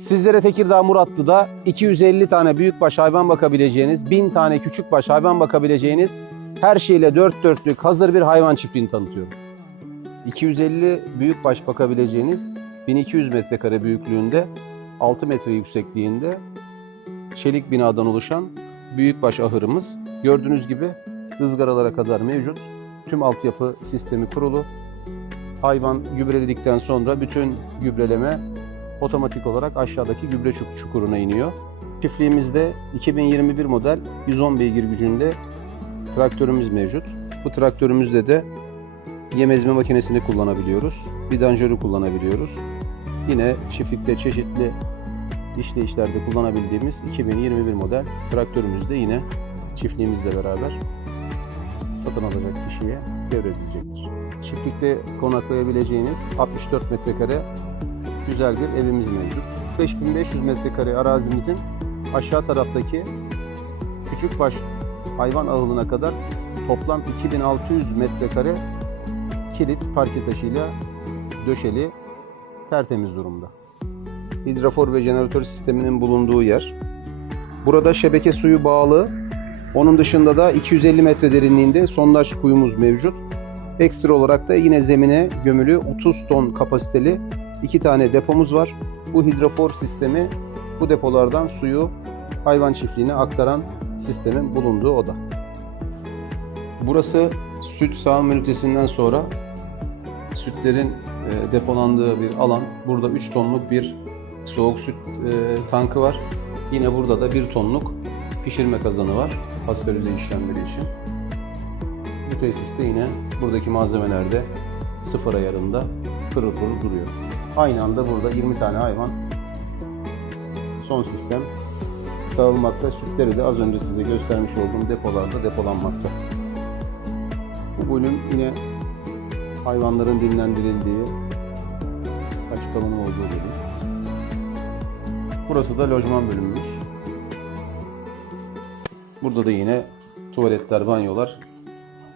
Sizlere Tekirdağ Muratlı'da 250 tane büyükbaş hayvan bakabileceğiniz, 1000 tane küçükbaş hayvan bakabileceğiniz her şeyle dört dörtlük hazır bir hayvan çiftliğini tanıtıyorum. 250 büyükbaş bakabileceğiniz 1200 metrekare büyüklüğünde 6 metre yüksekliğinde çelik binadan oluşan büyükbaş ahırımız. Gördüğünüz gibi ızgaralara kadar mevcut. Tüm altyapı sistemi kurulu. Hayvan gübreledikten sonra bütün gübreleme otomatik olarak aşağıdaki gübre çuk- çukuruna iniyor. Çiftliğimizde 2021 model 110 beygir gücünde traktörümüz mevcut. Bu traktörümüzde de yem ezme makinesini kullanabiliyoruz. Vidanjörü kullanabiliyoruz. Yine çiftlikte çeşitli işleyişlerde kullanabildiğimiz 2021 model traktörümüz de yine çiftliğimizle beraber satın alacak kişiye devredilecektir. Çiftlikte konaklayabileceğiniz 64 metrekare güzel bir evimiz mevcut. 5500 metrekare arazimizin aşağı taraftaki küçükbaş hayvan ağılına kadar toplam 2600 metrekare kilit parke taşıyla döşeli tertemiz durumda. Hidrafor ve jeneratör sisteminin bulunduğu yer. Burada şebeke suyu bağlı. Onun dışında da 250 metre derinliğinde sondaj kuyumuz mevcut. Ekstra olarak da yine zemine gömülü 30 ton kapasiteli iki tane depomuz var. Bu hidrofor sistemi bu depolardan suyu hayvan çiftliğine aktaran sistemin bulunduğu oda. Burası süt sağım ünitesinden sonra sütlerin e, depolandığı bir alan. Burada 3 tonluk bir soğuk süt e, tankı var. Yine burada da 1 tonluk pişirme kazanı var pastörize işlemleri için. Bu tesiste yine buradaki malzemeler de sıfır ayarında pırıl pırıl duruyor. Aynı anda burada 20 tane hayvan son sistem sağılmakta. Sütleri de az önce size göstermiş olduğum depolarda depolanmakta. Bu bölüm yine hayvanların dinlendirildiği açık alanı olduğu bölüm. Burası da lojman bölümümüz. Burada da yine tuvaletler, banyolar,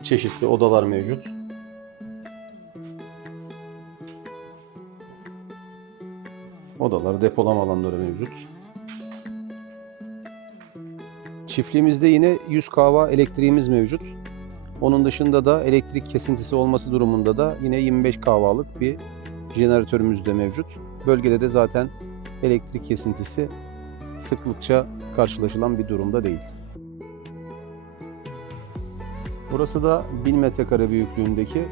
çeşitli odalar mevcut. Odalar, depolama alanları mevcut. Çiftliğimizde yine 100 kava elektriğimiz mevcut. Onun dışında da elektrik kesintisi olması durumunda da yine 25 kavalık bir jeneratörümüz de mevcut. Bölgede de zaten elektrik kesintisi sıklıkça karşılaşılan bir durumda değil. Burası da 1000 metrekare büyüklüğündeki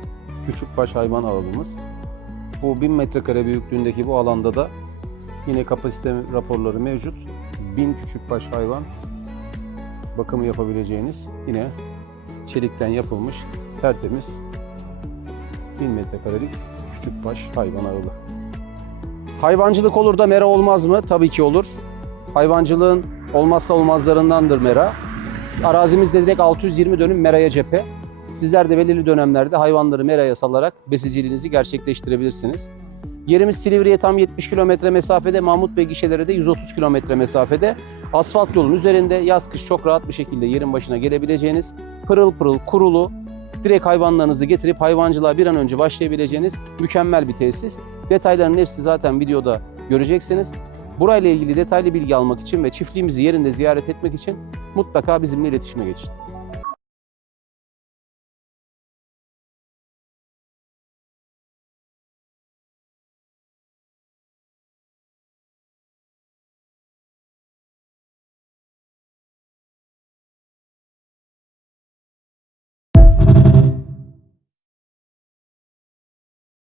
küçükbaş hayvan ağılımız. Bu 1000 metrekare büyüklüğündeki bu alanda da yine kapasite raporları mevcut. 1000 küçükbaş hayvan bakımı yapabileceğiniz yine çelikten yapılmış tertemiz 1000 metrekarelik küçükbaş hayvan ağılı. Hayvancılık olur da mera olmaz mı? Tabii ki olur. Hayvancılığın olmazsa olmazlarındandır mera. Arazimizde direkt 620 dönüm meraya cephe. Sizler de belirli dönemlerde hayvanları meraya salarak besiciliğinizi gerçekleştirebilirsiniz. Yerimiz Silivri'ye tam 70 kilometre mesafede, Mahmut Bey gişelere de 130 kilometre mesafede. Asfalt yolun üzerinde yaz kış çok rahat bir şekilde yerin başına gelebileceğiniz, pırıl pırıl kurulu, direkt hayvanlarınızı getirip hayvancılığa bir an önce başlayabileceğiniz mükemmel bir tesis. Detayların hepsi zaten videoda göreceksiniz. Burayla ilgili detaylı bilgi almak için ve çiftliğimizi yerinde ziyaret etmek için mutlaka bizimle iletişime geçin.